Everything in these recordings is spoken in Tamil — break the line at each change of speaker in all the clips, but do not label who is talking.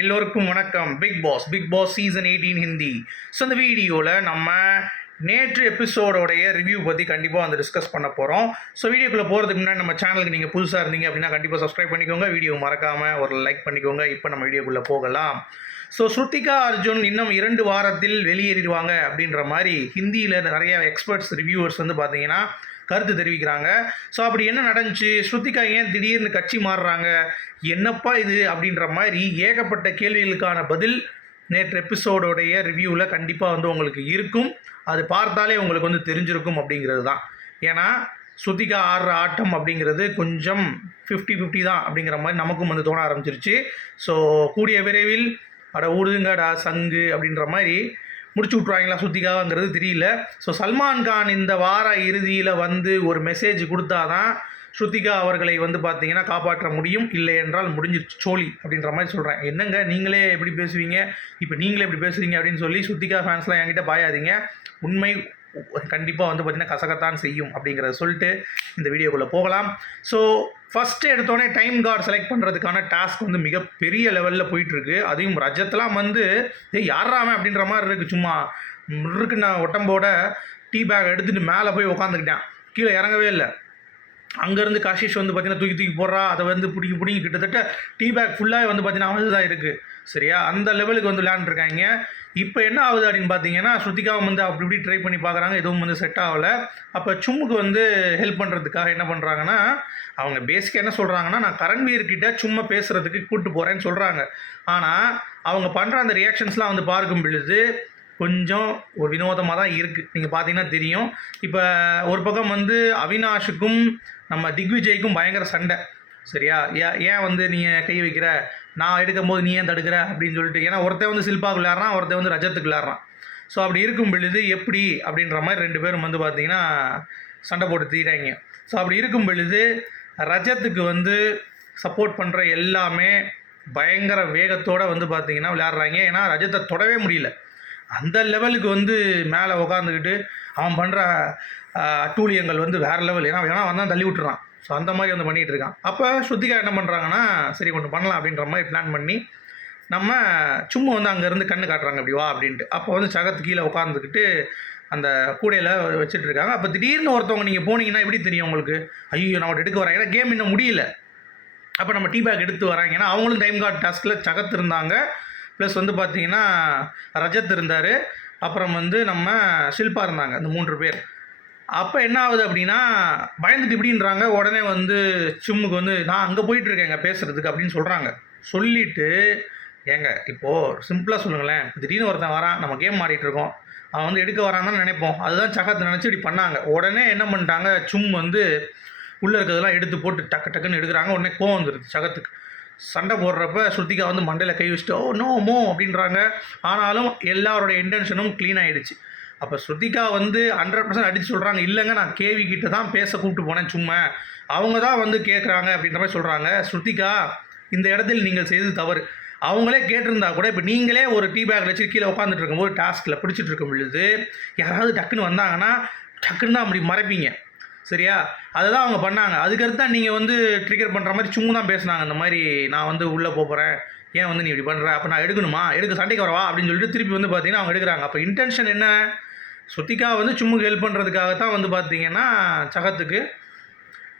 எல்லோருக்கும் வணக்கம். Bigg Boss Bigg Boss season eighteen Hindi so இந்த வீடியோவில் நம்ம நேற்று எபிசோடோடைய ரிவ்யூ பற்றி கண்டிப்பாக வந்து டிஸ்கஸ் பண்ண போகிறோம் ஸோ வீடியோக்குள்ளே போகிறதுக்கு முன்னாடி நம்ம சேனலுக்கு நீங்கள் புதுசாக இருந்தீங்க அப்படின்னா கண்டிப்பாக சப்ஸ்கிரைப் பண்ணிக்கோங்க. வீடியோ மறக்காமல் ஒரு லைக் பண்ணிக்கோங்க. இப்போ நம்ம வீடியோக்குள்ளே போகலாம். ஸோ ஸ்ருத்திகா அர்ஜுன் இன்னும் இரண்டு வாரத்தில் வெளியேறிடுவாங்க அப்படின்ற மாதிரி ஹிந்தியில் நிறைய எக்ஸ்பர்ட்ஸ் ரிவ்யூவர்ஸ் வந்து பார்த்தீங்கன்னா கருத்து தெரிவிக்கிறாங்க. ஸோ அப்படி என்ன நடந்துச்சு? ஸ்ருத்திகா ஏன் திடீர்னு கட்சி மாறுறாங்க? என்னப்பா இது? அப்படின்ற மாதிரி ஏகப்பட்ட கேள்விகளுக்கான பதில் நேற்று எபிசோடோடைய ரிவ்யூவில் கண்டிப்பாக வந்து உங்களுக்கு இருக்கும். அது பார்த்தாலே உங்களுக்கு வந்து தெரிஞ்சிருக்கும் அப்படிங்கிறது தான். ஏன்னா ஸ்ருதிகா ஆடுற ஆட்டம் அப்படிங்கிறது கொஞ்சம் ஃபிஃப்டி ஃபிஃப்டி தான் அப்படிங்கிற மாதிரி நமக்கும் வந்து தோண ஆரம்பிச்சிருச்சு. ஸோ கூடிய விரைவில் அட ஊடுங்கடா சங்கு அப்படின்ற மாதிரி முடிச்சு விட்ருவாங்களா சுத்திகாங்கிறது தெரியல. ஸோ சல்மான் கான் இந்த வார இறுதியில் வந்து ஒரு மெசேஜ் கொடுத்தாதான் ஸ்ருத்திகா அவர்களை வந்து பார்த்தீங்கன்னா காப்பாற்ற முடியும். இல்லை என்றால் முடிஞ்சிருச்சு சோழி அப்படின்ற மாதிரி சொல்கிறேன் என்னங்க? நீங்களே எப்படி பேசுவீங்க? இப்போ நீங்களே எப்படி பேசுகிறீங்க அப்படின்னு சொல்லி ஸ்ருத்திகா ஃபேன்ஸ்லாம் என்கிட்ட பாயாதீங்க. உண்மை கண்டிப்பாக வந்து பார்த்திங்கன்னா கசகத்தான் செய்யும் அப்படிங்கிறத சொல்லிட்டு இந்த வீடியோக்குள்ளே போகலாம். ஸோ ஃபஸ்ட்டு எடுத்தோடனே டைம் கார்டு செலக்ட் பண்ணுறதுக்கான டாஸ்க் வந்து மிகப்பெரிய லெவலில் போயிட்டுருக்கு. அதையும் ரஜத்தெலாம் வந்து ஏ யாராம அப்படின்ற மாதிரி இருக்குது சும்மா இருக்கு நான் ஒட்டம்போட டீ பேக் எடுத்துகிட்டு மேலே போய் உக்காந்துக்கிட்டேன். கீழே இறங்கவே இல்லை. அங்கேருந்து காஷிஷ் வந்து பார்த்தீங்கன்னா தூக்கி தூக்கி போடுறா. அதை வந்து பிடிக்கி பிடிங்கி கிட்டத்தட்ட டீ பேக் ஃபுல்லாகவே வந்து பார்த்தீங்கன்னா அவன் தான் இருக்குது சரியா? அந்த லெவலுக்கு வந்து விளையாண்டுருக்காங்க. இப்போ என்ன ஆகுது அப்படின்னு பார்த்தீங்கன்னா ஸ்ருதிகாவும் வந்து அப்படி இப்படி ட்ரை பண்ணி பார்க்குறாங்க எதுவும் வந்து செட் ஆகலை. அப்போ சும்முக்கு வந்து ஹெல்ப் பண்ணுறதுக்காக என்ன பண்ணுறாங்கன்னா அவங்க பேசிக்காக என்ன சொல்கிறாங்கன்னா நான் கரண்வீர்கிட்ட சும்மா பேசுகிறதுக்கு கூப்பிட்டு போகிறேன்னு சொல்கிறாங்க ஆனால் அவங்க பண்ணுற அந்த ரியாக்ஷன்ஸ்லாம் வந்து பார்க்கும் பொழுது கொஞ்சம் ஒரு வினோதமாக தான் இருக்குது நீங்கள் பார்த்தீங்கன்னா தெரியும். இப்போ ஒரு பக்கம் வந்து அவினாஷுக்கும் நம்ம திக்விஜய்க்கும் பயங்கர சண்டை. சரியா? ஏன் ஏன் வந்து நீ கை வைக்கிற? நான் எடுக்கும்போது நீ ஏன் தடுக்கிற? அப்படின்னு சொல்லிட்டு ஏன்னா ஒருத்தன் வந்து சில்பாவுக்கு விளையாடுறான் ஒருத்தன் வந்து ரஜத்துக்கு விளையாடுறான். ஸோ அப்படி இருக்கும் பொழுது எப்படி அப்படின்ற மாதிரி ரெண்டு பேரும் வந்து பார்த்தீங்கன்னா சண்டை போட்டு தீராங்க. ஸோ அப்படி இருக்கும் பொழுது ரஜத்துக்கு வந்து சப்போர்ட் பண்ணுற எல்லாமே பயங்கர வேகத்தோடு வந்து பார்த்தீங்கன்னா விளையாடுறாங்க. ஏன்னா ரஜத்தை தொடவே முடியல. அந்த லெவலுக்கு வந்து மேலே உக்காந்துக்கிட்டு அவன் பண்ணுற அட்டூழியங்கள் வந்து வேறு லெவல் ஏன்னா வேணா வந்தால் தள்ளி விட்டுறான். ஸோ அந்த மாதிரி வந்து பண்ணிகிட்டு இருக்கான். அப்போ ஸ்ருத்திகா என்ன பண்ணுறாங்கன்னா சரி ஒன்று பண்ணலாம் அப்படின்ற மாதிரி பிளான் பண்ணி நம்ம சும்மா வந்து அங்கேருந்து கண்ணு காட்டுறாங்க அப்படி வா அப்படின்ட்டு. அப்போ வந்து சகத்து கீழே உட்காந்துக்கிட்டு அந்த கூடையில் வச்சுட்டு இருக்காங்க. அப்போ திடீர்னு ஒருத்தவங்க நீங்கள் போனீங்கன்னா எப்படி தெரியும் உங்களுக்கு? ஐயோ நான் எடுக்க வராங்க ஏன்னா கேம் இன்னும் முடியல. அப்போ நம்ம டீ பேக் எடுத்து வராங்க. ஏன்னா அவங்களும் டைம் கார்டு டாஸ்கில் சகத்து இருந்தாங்க. ப்ளஸ் வந்து பார்த்தீங்கன்னா ரஜத் இருந்தார். அப்புறம் வந்து நம்ம ஷில்பா இருந்தாங்க இந்த மூன்று பேர். அப்போ என்ன ஆகுது அப்படின்னா பயந்துட்டு இப்படின்றாங்க. உடனே வந்து சிம்முக்கு வந்து நான் அங்கே போயிட்டுருக்கேங்க பேசுகிறதுக்கு அப்படின்னு சொல்கிறாங்க சொல்லிவிட்டு ஏங்க இப்போது சிம்பிளாக சொல்லுங்களேன். திடீர்னு ஒருத்தன் வரான் நம்ம கேம் ஆடிட்டு இருக்கோம். அவன் வந்து எடுக்க வரான்னு நினைப்போம். அதுதான் சகத்தை நினச்சி இப்படி பண்ணாங்க. உடனே என்ன பண்ணிட்டாங்க சும் வந்து உள்ளே இருக்கிறதெல்லாம் எடுத்து போட்டு டக்கு டக்குன்னு எடுக்கிறாங்க. உடனே கோவம் வந்துடுது சகத்துக்கு. சண்டை போடுறப்ப ஸ்ருத்திகா வந்து மண்டையில் கை வச்சுட்டு ஓ நோ மோ அப்படின்றாங்க. ஆனாலும் எல்லாரோட இன்டென்ஷனும் க்ளீன் ஆகிடுச்சு அப்போ ஸ்ருதிகா வந்து ஹண்ட்ரட் பர்சன்ட் அடித்து சொல்கிறாங்க இல்லைங்க நான் கேவி கிட்ட தான் பேச கூப்பிட்டு போனேன் சும்மா. அவங்க தான் வந்து கேட்குறாங்க அப்படின்ற மாதிரி சொல்கிறாங்க ஸ்ருதிகா இந்த இடத்தில் நீங்கள் செய்தது தவறு. அவங்களே கேட்டிருந்தா கூட இப்போ நீங்களே ஒரு டீ பேக் வச்சு கீழே உட்காந்துட்டு இருக்கும்போது டாஸ்கில் பிடிச்சிட்டு இருக்கும் பொழுது யாராவது டக்குன்னு வந்தாங்கன்னா டக்குன்னு தான் அப்படி மறைப்பீங்க. சரியா? அதை தான் அவங்க பண்ணாங்க. அதுக்கடுத்து தான் நீங்கள் வந்து ட்ரிகர் பண்ணுற மாதிரி சும்மா தான் பேசுனாங்க. இந்த மாதிரி நான் வந்து உள்ளே போகிறேன் ஏன் வந்து நீ இப்படி பண்ணுற அப்போ நான் எடுக்கணுமா? எடுக்க சண்டைக்கு வரவா? அப்படின்னு சொல்லிட்டு திருப்பி வந்து பார்த்தீங்கன்னா அவங்க எடுக்கிறாங்க. அப்போ இன்டென்ஷன் என்ன? ஸ்ருத்திகா வந்து சும்முக்கு ஹெல்ப் பண்ணுறதுக்காக தான் வந்து பார்த்தீங்கன்னா சகத்துக்கு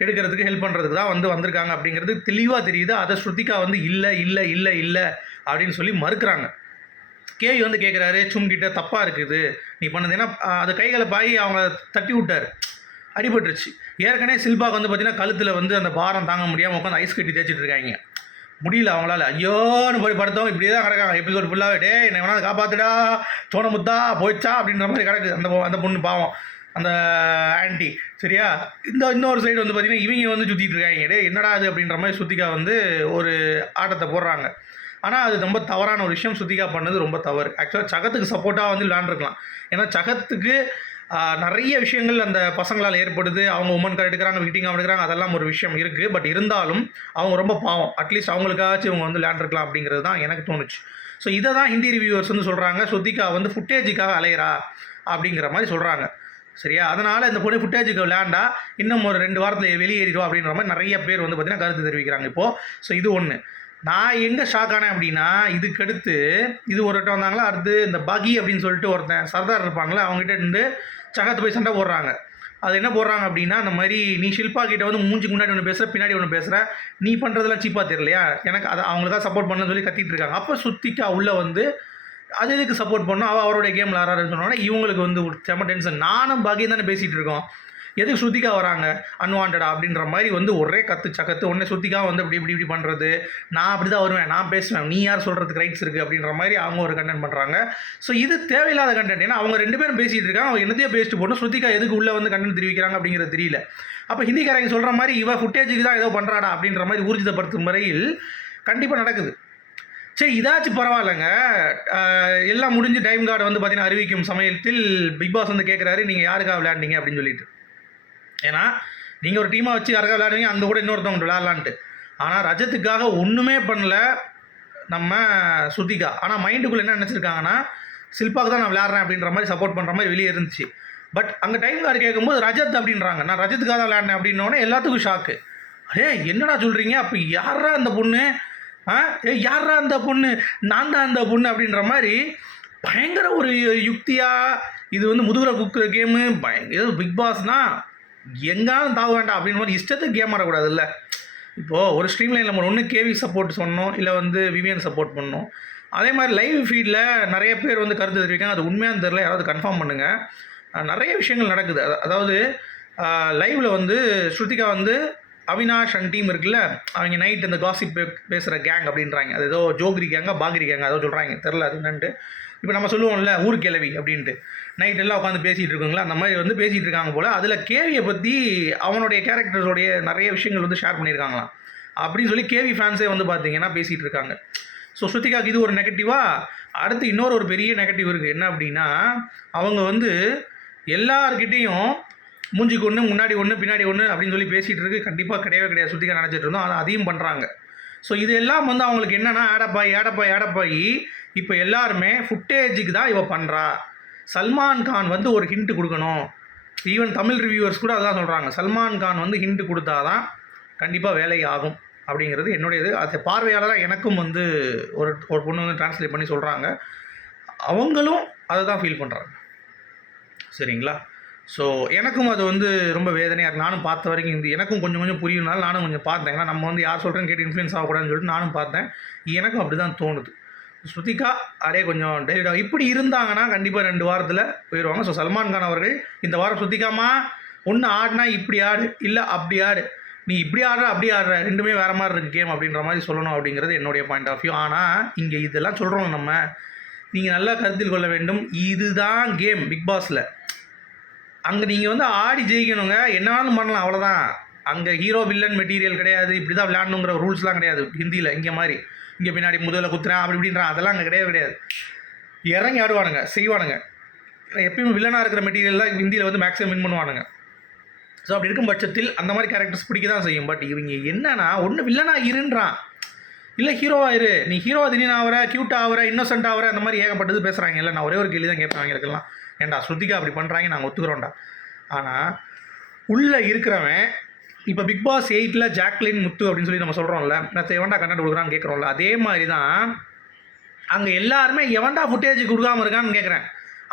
எடுக்கிறதுக்கு ஹெல்ப் பண்ணுறதுக்கு தான் வந்து வந்திருக்காங்க அப்படிங்கிறது தெளிவாக தெரியுது. அதை ஸ்ருத்திகா வந்து இல்லை இல்லை இல்லை இல்லை அப்படின்னு சொல்லி மறுக்கிறாங்க. கேவி வந்து கேட்குறாரு சும்கிட்ட தப்பாக இருக்குது. நீ பண்ணது ஏன்னா அது கைகளை பாய் அவங்க தட்டி விட்டார். அடிபட்டுருச்சு. ஏற்கனவே சில்பாக்கு வந்து பார்த்தீங்கன்னா கழுத்தில் வந்து அந்த பாரம் தாங்க முடியாமல் உட்காந்து ஐஸ் கட்டி தேய்ச்சிட்டு இருக்காங்க. முடியல அவங்களால. ஐயோன்னு போய் படுத்தவங்க இப்படியே தான் கிடக்காங்க எபிசோட் ஃபுல்லாகவே டே என்னை வேணாலும் காப்பாத்துடா? சோனமுத்தா போயிடுச்சா? அப்படின்ற மாதிரி கிடக்கு. அந்த அந்த பொண்ணு பாவம். அந்த ஆன்டி சரியா? இந்த இன்னொரு சைடு வந்து பார்த்தீங்கன்னா இவங்க வந்து சுற்றிட்டு இருக்காங்க. டே என்னடா அது அப்படின்ற மாதிரி சுத்திகா வந்து ஒரு ஆட்டத்தை போடுறாங்க. ஆனால் அது ரொம்ப தவறான ஒரு விஷயம். சுத்திகா பண்ணது ரொம்ப தவறு. ஆக்சுவலாக சகத்துக்கு சப்போர்ட்டாக வந்து விளாண்டுருக்கலாம். ஏன்னா சகத்துக்கு நிறைய விஷயங்கள் அந்த பசங்களால் ஏற்படுது. அவங்க உமன் கார்டு எடுக்கிறாங்க வீட்டிங் எடுக்கிறாங்க அதெல்லாம் ஒரு விஷயம் இருக்குது பட் இருந்தாலும் அவங்க ரொம்ப பாவம். அட்லீஸ்ட் அவங்களுக்காச்சும் இவங்க வந்து விளையாண்டுருக்கலாம் அப்படிங்கிறது தான் எனக்கு தோணுச்சு. ஸோ இதை தான் ஹிந்தி ரிவ்யூவர்ஸ் வந்து சொல்கிறாங்க சுத்திகா வந்து ஃபுட்டேஜுக்காக அலையிறா அப்படிங்கிற மாதிரி சொல்கிறாங்க சரியா? அதனால் இந்த பொண்ணு ஃபுட்டேஜுக்கு விளையாண்டா இன்னும் ஒரு ரெண்டு வாரத்தில் வெளியேறிடும் அப்படின்ற மாதிரி நிறைய பேர் வந்து பார்த்திங்கன்னா கருத்து தெரிவிக்கிறாங்க இப்போது ஸோ இது ஒன்று நான் எங்கே ஷாக் ஆனேன் அப்படின்னா இதுக்கடுத்து இது ஒரு இடம் வந்தாங்களா? அடுத்து இந்த பகி அப்படின்னு சொல்லிட்டு ஒருத்தன் சர்தார் இருப்பாங்களே அவங்ககிட்ட இருந்து சகத்து போய் சண்டை போடுறாங்க. அது என்ன போடுறாங்க அப்படின்னா அந்த மாதிரி நீ ஷில்பா கிட்ட வந்து மூஞ்சிக்கு முன்னாடி ஒன்று பேசுகிற பின்னாடி ஒன்று பேசுகிற நீ பண்ணுறதெல்லாம் சீப்பாக தெரியலையா? எனக்கு அதை அவங்கள தான் சப்போர்ட் பண்ணணும்னு சொல்லி கத்திட்டு இருக்காங்க. அப்போ சுத்திக்கா உள்ளே வந்து அது எதுக்கு சப்போர்ட் பண்ணோம் அவள் அவருடைய கேமில் ஆறாருன்னு சொன்னோன்னா இவங்களுக்கு வந்து ஒரு செம டென்ஷன் நானும் பாகியம் தானே பேசிகிட்டு இருக்கோம். எதுக்கு சுத்திக்கா வராங்க? அன்வான்டா அப்படின்ற மாதிரி வந்து ஒரே கத்து சக்கத்து உடனே சுத்திக்கா வந்து இப்படி இப்படி இப்படி பண்ணுறது நான் அப்படி தான் வருவேன் நான் பேசுவேன் நீ யார் சொல்கிறதுக்கு ரைட்ஸ் இருக்குது அப்படின்ற மாதிரி அவங்க ஒரு கண்டென்ட் பண்ணுறாங்க ஸோ இது தேவையில்லாத கண்டென்ட் ஏன்னா அவங்க ரெண்டு பேரும் பேசிகிட்டு இருக்காங்க அவங்க என்னத்தையோ பேசிட்டு போகணும். சுத்திக்கா எதுக்கு உள்ளே வந்து கண்டென்ட் தெரிவிக்கிறாங்க அப்படிங்கிறது தெரியல. அப்போ ஹிந்திக்காரங்க சொல்கிற மாதிரி இவ ஃபுட்டேஜுக்கு தான் ஏதோ பண்ணுறாடா அப்படின்ற மாதிரி ஊர்ஜிதப்படுத்தும் முறையில் கண்டிப்பாக நடக்குது. சரி இதாச்சும் பரவாயில்லைங்க. எல்லாம் முடிஞ்சு டைம் கார்டு வந்து பார்த்தீங்கன்னா அறிவிக்கும் சமயத்தில் பிக் பாஸ் வந்து கேட்குறாரு நீங்கள் யாருக்காக விளையாண்டீங்க அப்படின்னு சொல்லிட்டு. ஏன்னா நீங்கள் ஒரு டீமாக வச்சு யாருக்காக விளையாடுவீங்க அந்த கூட இன்னொருத்தவங்க விளையாடலான்ட்டு. ஆனால் ரஜத்துக்காக ஒன்றுமே பண்ணல நம்ம ஸ்ருதிகா. ஆனால் மைண்டுக்குள்ளே என்ன நினச்சிருக்காங்கன்னா சில்பாவுக்கு தான் நான் விளையாடுறேன் அப்படின்ற மாதிரி சப்போர்ட் பண்ணுற மாதிரி வெளியே இருந்துச்சு. பட் அங்கே டைம் கார்டு கேட்கும்போது ரஜத் அப்படின்றாங்க. நான் ரஜத்துக்காக தான் விளையாடினேன் அப்படின்னோடனே எல்லாத்துக்கும் ஷாக்கு அடே என்னடா சொல்கிறீங்க அப்போ யாரா அந்த பொண்ணு? ஆ? ஏ யாரா அந்த பொண்ணு? நான் தான் அந்த பொண்ணு அப்படின்ற மாதிரி பயங்கர ஒரு யுக்தியாக இது வந்து முதுகுல குக்குற கேமு பயங்கர பிக் பாஸ்னால் எங்காலும் தாவ வேண்டாம் அப்படின்ற மாதிரி இஷ்டத்துக்கு கேம் ஆடக்கூடாதுல்ல. இப்போது ஒரு ஸ்ட்ரீம் லைனில் நம்ம ஒன்று கேவி சப்போர்ட் சொன்னோம் இல்லை வந்து விவியன் சப்போர்ட் பண்ணோம். அதே மாதிரி லைவ் ஃபீல்டில் நிறைய பேர் வந்து கருத்து தெரிவிக்காங்க அது உண்மையான தெரில யாராவது கன்ஃபார்ம் பண்ணுங்கள் நிறைய விஷயங்கள் நடக்குது. அதாவது லைவில் வந்து ஸ்ருதிகா வந்து அவினாஷ் அண்ட் டீம் இருக்குல்ல அவங்க நைட் இந்த காசிப் பேசுகிற கேங் அப்படின்றாங்க. அது ஏதோ ஜோகிரி கேங்கா பாகிரி கேங்கா ஏதோ சொல்கிறாங்க தெரில அது என்னன்ட்டு. இப்போ நம்ம சொல்லுவோம்ல ஊர் கிளவி அப்படின்ட்டு. நைட் எல்லாம் உட்காந்து பேசிகிட்டு இருக்கோங்களா? அந்த மாதிரி வந்து பேசிகிட்டு இருக்காங்க போல். அதில் கேவியை பற்றி அவனுடைய கேரக்டர்ஸோடைய நிறைய விஷயங்கள் வந்து ஷேர் பண்ணியிருக்காங்களாம் அப்படின்னு சொல்லி கேவி ஃபேன்ஸே வந்து பார்த்தீங்கன்னா பேசிகிட்டு இருக்காங்க. ஸோ ஸ்ருதிகாக்கு இது ஒரு நெகட்டிவாக அடுத்து இன்னொரு ஒரு பெரிய நெகட்டிவ் இருக்குது என்ன அப்படின்னா அவங்க வந்து எல்லார்கிட்டேயும் மூஞ்சிக்கு ஒன்று முன்னாடி ஒன்று பின்னாடி ஒன்று அப்படின்னு சொல்லி பேசிகிட்டு இருக்கு. கண்டிப்பாக கிடையவே கிடையாது. சுத்திகா நினச்சிட்டு இருந்தோம். அதை அதையும் பண்ணுறாங்க ஸோ இது எல்லாம் வந்து அவங்களுக்கு என்னென்னா ஆடப்பாய் ஆடப்பாய் ஆடப்பாயி இப்போ எல்லாருமே ஃபுட்டேஜுக்கு தான் இவ பண்ணுறா சல்மான் கான் வந்து ஒரு ஹிண்ட் கொடுக்கணும். ஈவன் தமிழ் ரிவ்யூவர்ஸ் கூட அதான் சொல்கிறாங்க சல்மான் கான் வந்து ஹிண்ட் கொடுத்தா தான் கண்டிப்பாக வேலை ஆகும் அப்படிங்கிறது என்னுடையது. அது பார்வையாளராக எனக்கும் வந்து ஒரு ஒரு பொண்ணு வந்து ட்ரான்ஸ்லேட் பண்ணி சொல்கிறாங்க அவங்களும் அதை தான் ஃபீல் பண்ணுறாங்க சரிங்களா? ஸோ எனக்கும் அது வந்து ரொம்ப வேதனையாக இருக்குது நானும் பார்த்த வரைக்கும் இந்த எனக்கும் கொஞ்சம் கொஞ்சம் புரியும்னால நானும் கொஞ்சம் பார்த்தேன். ஏன்னா நம்ம வந்து யார் சொல்கிறேன்னு கேட்டு இன்ஃப்ளூயன்ஸ் ஆகக்கூடாதுன்னு சொல்லிட்டு நானும் பார்த்தேன். எனக்கும் அப்படி தான் தோணுது. ஸ்ருதிகா அடே கொஞ்சம் டெலிட் ஆகும் இப்படி இருந்தாங்கன்னா கண்டிப்பாக ரெண்டு வாரத்தில் போயிடுவாங்க. ஸோ சல்மான் கான் அவர்கள் இந்த வாரம் ஸ்ருதிகாமா ஒன்று ஆடினா இப்படி ஆடு இல்லை அப்படி ஆடு. நீ இப்படி ஆடுற அப்படி ஆடுற ரெண்டுமே வேறு மாதிரி இருக்கு கேம் அப்படின்ற மாதிரி சொல்லணும் அப்படிங்கிறது என்னுடைய பாயிண்ட் ஆஃப் வியூ ஆனால் இங்கே இதெல்லாம் சொல்கிறோம் நம்ம. நீங்கள் நல்லா கருத்தில் கொள்ள வேண்டும். இதுதான் கேம் பிக் பாஸில். அங்கே நீங்கள் வந்து ஆடி ஜெயிக்கணுங்க. என்ன வேணாலும் பண்ணலாம் அவ்வளோதான் அங்கே ஹீரோ வில்லன் மெட்டீரியல் கிடையாது இப்படி தான் விளையாடணுங்கிற ரூல்ஸ்லாம் கிடையாது ஹிந்தியில் இங்கே மாதிரி. இங்கே பின்னாடி முதல்ல குத்துறேன் அப்படி இப்படின்றான் அதெல்லாம் அங்கே கிடையவே கிடையாது. இறங்கி ஆடுவானுங்க செய்வானுங்க. எப்பயுமே வில்லனாக இருக்கிற மெட்டீரியல் தான் ஹிந்தியில் வந்து மேக்ஸிமம் வின் பண்ணுவானுங்க. ஸோ அப்படி இருக்கும் பட்சத்தில் அந்த மாதிரி கேரக்டர்ஸ் பிடிக்க தான் செய்யும். பட் இவங்க என்னன்னா ஒன்று வில்லனாக இருன்றான். இல்லை ஹீரோவாக இரு. நீ ஹீரோ திடீர்னு ஆகிற க்யூட் ஆகிற இன்னோசென்ட் ஆகிற அந்த மாதிரி ஏகப்பட்டது பேசுகிறாங்க இல்லை நான் ஒரே ஒரு கேள்வி தான் கேட்பேன் அவங்களுக்கெல்லாம் ஏன்டா ஸ்ருதிகா அப்படி பண்ணுறாங்க நாங்கள் ஒத்துக்கிறோம்டா. ஆனால் உள்ளே இருக்கிறவன் இப்போ பிக் பாஸ் எயிட்டில் ஜாக்லின் முத்து அப்படின்னு சொல்லி நம்ம சொல்கிறோம்ல நான் எவன்டா கண்டென்ட் கொடுக்குறான்னு கேட்குறோம்ல அதே மாதிரி தான் அங்கே எல்லாருமே எவன்டா ஃபுட்டேஜ் கொடுக்காம இருக்கான்னு கேட்குறேன்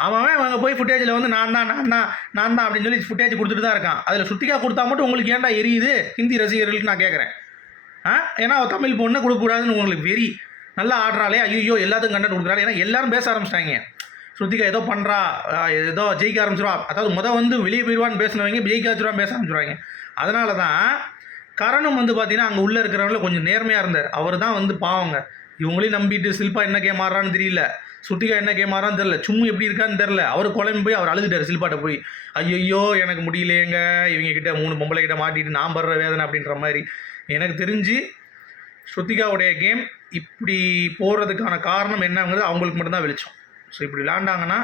அவன் அங்கே போய் ஃபுட்டேஜில் வந்து நான் தான் நான் தான் நான் தான் அப்படின்னு சொல்லி ஃபுட்டேஜ் கொடுத்துட்டு தான் இருக்கான். அதில் சுட்டிக்காக கொடுத்தா மட்டும் உங்களுக்கு ஏன்டா எரியுது? ஹிந்தி ரசிகர்களுக்கு நான் கேட்குறேன் ஆ? ஏன்னா அவள் தமிழ் பொண்ணு கொடுக்கக்கூடாதுன்னு உங்களுக்கு வெறி. நல்லா ஆடுறாளே ஐயோ எல்லாத்துக்கும் கண்டென்ட் கொடுக்குறாள். ஏன்னா எல்லாரும் பேச ஆரம்பிச்சிட்டாங்க. ஸ்ருதிகா ஏதோ பண்ணுறா ஏதோ ஜெயிக்க ஆரம்பிச்சிருவா. அதாவது முத வந்து வெளியே போயிடுவான்னு பேசினவங்க ஜெயிக்க வச்சிருவான் பேச ஆரம்பிச்சிருவாங்க. அதனால தான் கரணும் வந்து பார்த்தீங்கன்னா அங்கே உள்ளே இருக்கிறவங்கள கொஞ்சம் நேர்மையாக இருந்தார். அவர் தான் வந்து பாவங்க. இவங்களையும் நம்பிட்டு சில்பா என்ன கேம் ஆடுறான்னு தெரியல. சுட்டிகா என்ன கேம் ஆடுறான்னு சும்மா எப்படி இருக்கான்னு தெரில அவர் குழம்பு போய் அவர் அழுதுட்டார் சில்பாட்ட போய். ஐயோ எனக்கு முடியலையேங்க. இவங்க கிட்ட மூணு பொம்பளை கிட்ட மாட்டிட்டு நான் படுற வேதனை அப்படின்ற மாதிரி. எனக்கு தெரிஞ்சு ஸ்ருத்திகாவுடைய கேம் இப்படி போகிறதுக்கான காரணம் என்னங்கிறது அவங்களுக்கு மட்டும்தான் வெளிச்சம். ஸோ இப்படி விளாண்டாங்கன்னா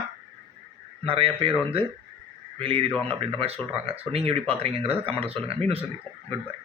நிறைய பேர் வந்து வெளியேறிடுவாங்க அப்படின்ற மாதிரி சொல்கிறாங்க ஸோ நீங்கள் எப்படி பார்க்குறீங்கிறத கமெண்ட்டில் சொல்லுங்கள் மீண்டும் சந்திப்போம். Good bye